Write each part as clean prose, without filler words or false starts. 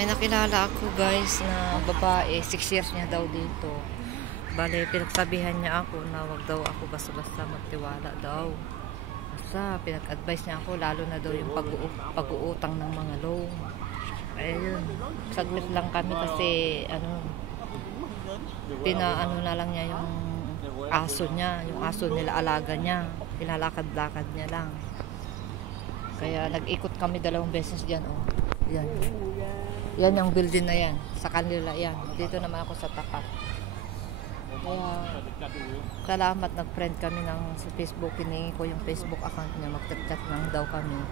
May nakilala ako guys na babae, 6 years niya daw dito. Bale, pinagsabihan niya ako na wag daw ako basta-basta magtiwala daw. Basta, pinag-advise niya ako, lalo na daw yung pag-uutang ng mga loan. Ayun, saglit lang kami kasi, pinaano na lang niya yung aso niya, yung aso nila alaga niya. Pinalakad-lakad niya lang. Kaya nag-ikot kami 2 beses dyan, oh. Yan. Yan yung building na yan. Sa kanila yan. Dito naman ako sa tapat. Kaya, salamat, nag-friend kami sa Facebook. Hiningi ko yung Facebook account niya. Mag-chat lang daw kami.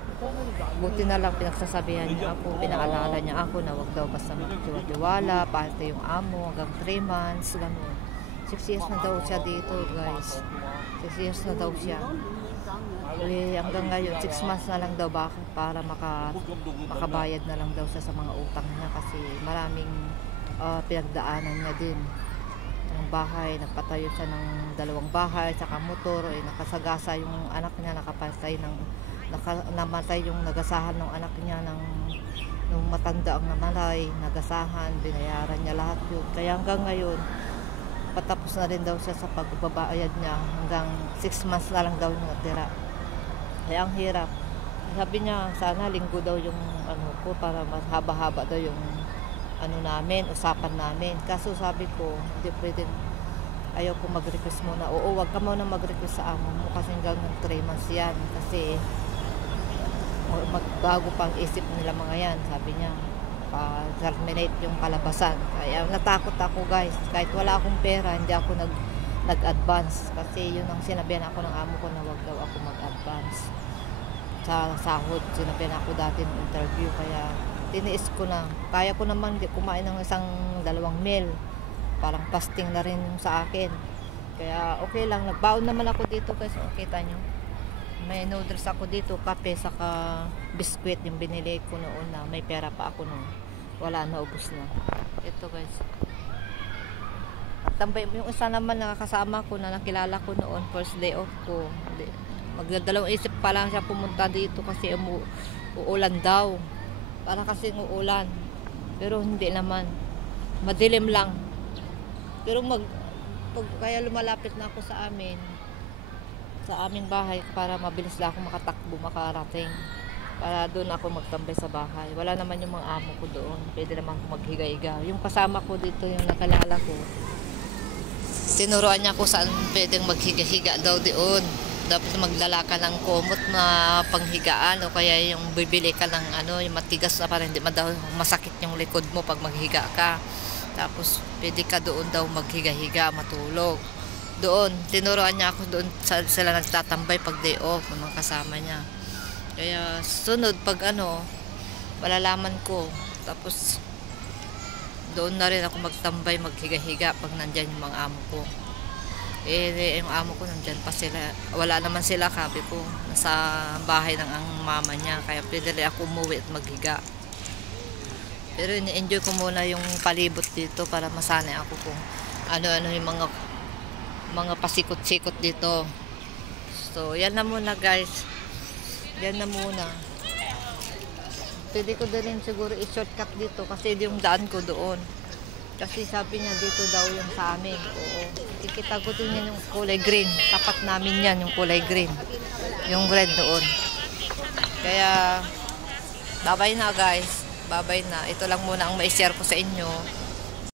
Buti na lang pinagsasabihan niya ako. Pinaalala niya ako na wag daw basta magtiwala. Pati yung amo hanggang 3 months. Ganun. 6 years na daw siya dito, guys. 6 years na daw siya. Hanggang ngayon 6 months na lang daw para makabayad na lang daw siya sa mga utang niya kasi maraming pinagdaanan niya din ng bahay. Nagpatayo siya ng 2 bahay saka motor, nakasagasa yung anak niya, namatay yung nagasahan ng anak niya nung matanda ang namalay, nagasahan, binayaran niya lahat yun. Kaya hanggang ngayon patapos na rin daw siya sa pagbabayad niya, hanggang 6 months na lang daw yung natira. Kaya ang hirap. Sabi niya, sana linggo daw yung ko para mas haba-haba daw yung namin, usapan namin. Kaso sabi ko, hindi pwede, ayaw ko mag-request muna. Oo, wag ka muna mag-request sa amo mo kasi hanggang 3 months yan. Kasi magbago pang isip nila mga yan, sabi niya. Terminate yung kalabasan. Kaya natakot ako guys. Kahit wala akong pera, hindi ako nag-advance. Kasi yun ang sinabihan ako ng amo ko na wag daw ako mag-advance sa sahod. Sinabihan ako dati ng interview. Kaya tiniis ko na. Kaya ko naman kumain ng 1-2 meal. Parang fasting na rin sa akin. Kaya okay lang. Nagbaon naman ako dito guys. Kita nyo. May noodles ako dito. Kape saka biskwit yung binili ko noon na may pera pa ako noon. Wala na, ubos na. Ito guys. Tambay, yung isa naman nakakasama ko na nakilala ko noon, first day off ko. Magdadalawang isip pa lang siya pumunta dito kasi uulan daw. Para kasi uulan. Pero hindi naman. Madilim lang. Pero kaya lumalapit na ako sa aming bahay para mabilis lang ako makatakbo, makarating. Para doon ako magtambay sa bahay. Wala naman yung mga amo ko doon. Pwede naman ako maghiga-higa. Yung kasama ko dito, yung nakalala ko, tinuruan niya kung saan pwedeng maghiga-higa daw doon. Dapat magdala ka ng kumot na panghigaan o kaya yung bibili ka ng yung matigas na para hindi masakit yung likod mo pag maghiga ka. Tapos pwede ka doon daw maghiga-higa, matulog. Doon, tinuruan niya ako doon sila nagtatambay pag day off ng mga kasama niya. Kaya sunod pag malalaman ko. Tapos doon na rin ako magtambay, maghiga-higa pag nandyan yung mga amo ko. Yung amo ko nandyan pa sila. Wala naman sila, kabi ko. Nasa bahay ng ang mama niya. Kaya pwede rin ako umuwi at maghiga. Pero ini-enjoy ko muna yung palibot dito para masanay ako kung ano-ano yung mga pasikot-sikot dito. So, yan na muna guys. Yan na muna. Pwede ko din siguro i-shortcut dito kasi yung daan ko doon. Kasi sabi niya dito daw yung sa amin. Oo. Ikita ko din yan yung kulay green. Tapat namin yan yung kulay green. Yung red doon. Kaya, babay na guys. Babay na. Ito lang muna ang ma-share ko sa inyo.